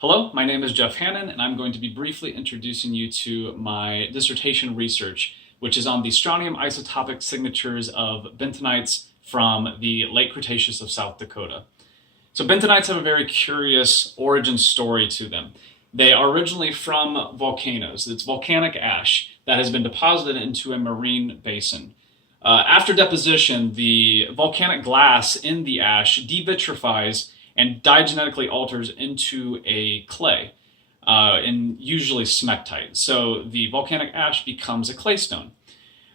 Hello, my name is Jeff Hannon, and I'm going to be briefly introducing you to my dissertation research, which is on the strontium isotopic signatures of bentonites from the late Cretaceous of South Dakota. So bentonites have a very curious origin story to them. They are originally from volcanoes. It's volcanic ash that has been deposited into a marine basin. After deposition, the volcanic glass in the ash devitrifies and diagenetically alters into a clay, and usually smectite. So the volcanic ash becomes a claystone.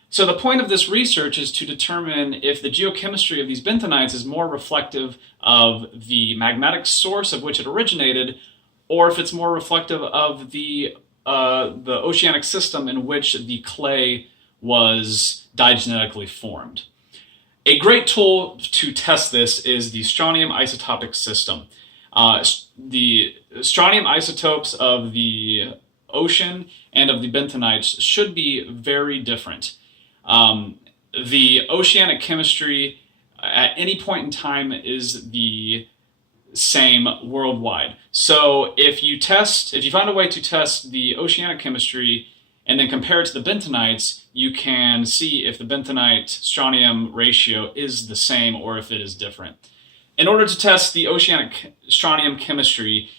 So the point of this research is to determine if the geochemistry of these bentonites is more reflective of the magmatic source of which it originated, or if it's more reflective of the oceanic system in which the clay was diagenetically formed. A great tool to test this is the strontium isotopic system. The strontium isotopes of the ocean and of the bentonites should be very different. The oceanic chemistry at any point in time is the same worldwide. So if you find a way to test the oceanic chemistry and then compare it to the bentonites, you can see if the bentonite-strontium ratio is the same or if it is different. In order to test the oceanic strontium chemistry,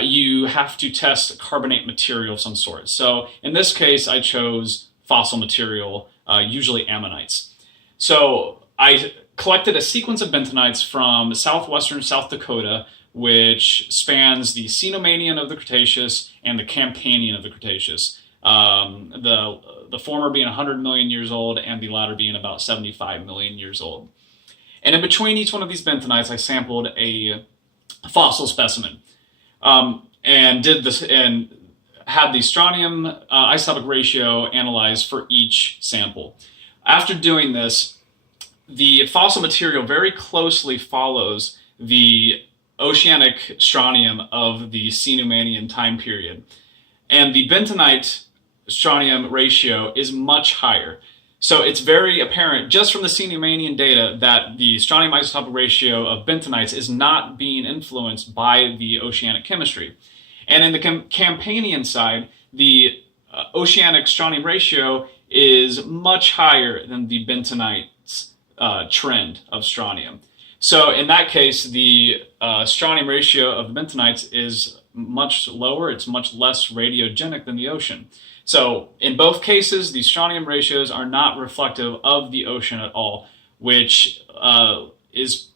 you have to test carbonate material of some sort. So in this case, I chose fossil material, usually ammonites. So I collected a sequence of bentonites from southwestern South Dakota, which spans the Cenomanian of the Cretaceous and the Campanian of the Cretaceous. The former being 100 million years old and the latter being about 75 million years old. And in between each one of these bentonites, I sampled a fossil specimen and had the strontium isotopic ratio analyzed for each sample. After doing this, the fossil material very closely follows the oceanic strontium of the Cenomanian time period. And the bentonite strontium ratio is much higher. So it's very apparent just from the Cenomanian data that the strontium isotopic ratio of bentonites is not being influenced by the oceanic chemistry. And in the Campanian side, the oceanic strontium ratio is much higher than the bentonite's trend of strontium. So in that case, the strontium ratio of the bentonites is much lower. It's much less radiogenic than the ocean. So in both cases, the strontium ratios are not reflective of the ocean at all, which is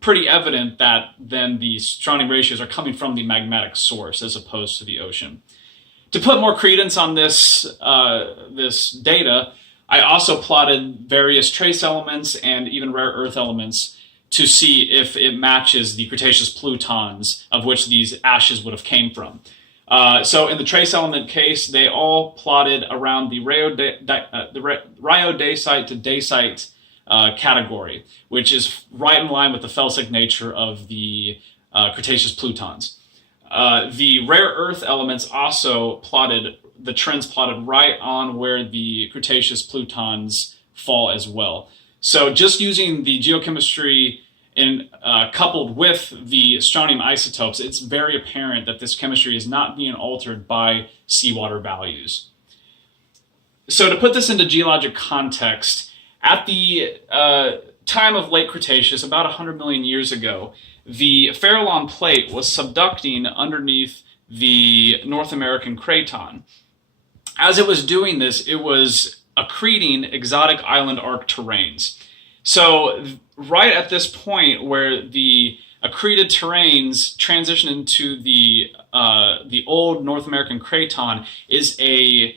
pretty evident that then the strontium ratios are coming from the magmatic source as opposed to the ocean. To put more credence on this data, I also plotted various trace elements and even rare earth elements to see if it matches the Cretaceous plutons of which these ashes would have came from. So in the trace element case, they all plotted around the rhyodacite to dacite category, which is right in line with the felsic nature of the Cretaceous plutons. The rare earth elements also the trends plotted right on where the Cretaceous plutons fall as well. So just using the geochemistry coupled with the strontium isotopes, it's very apparent that this chemistry is not being altered by seawater values. So to put this into geologic context, at the time of late Cretaceous, about 100 million years ago, the Farallon plate was subducting underneath the North American craton. As it was doing this, it was accreting exotic island arc terrains. So right at this point where the accreted terrains transition into the old North American craton is a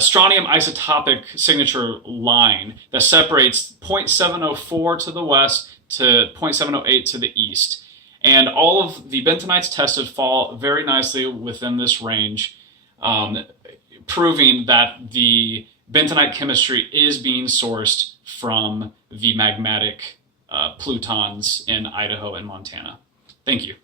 strontium isotopic signature line that separates 0.704 to the west to 0.708 to the east. And all of the bentonites tested fall very nicely within this range, proving that the bentonite chemistry is being sourced from the magmatic plutons in Idaho and Montana. Thank you.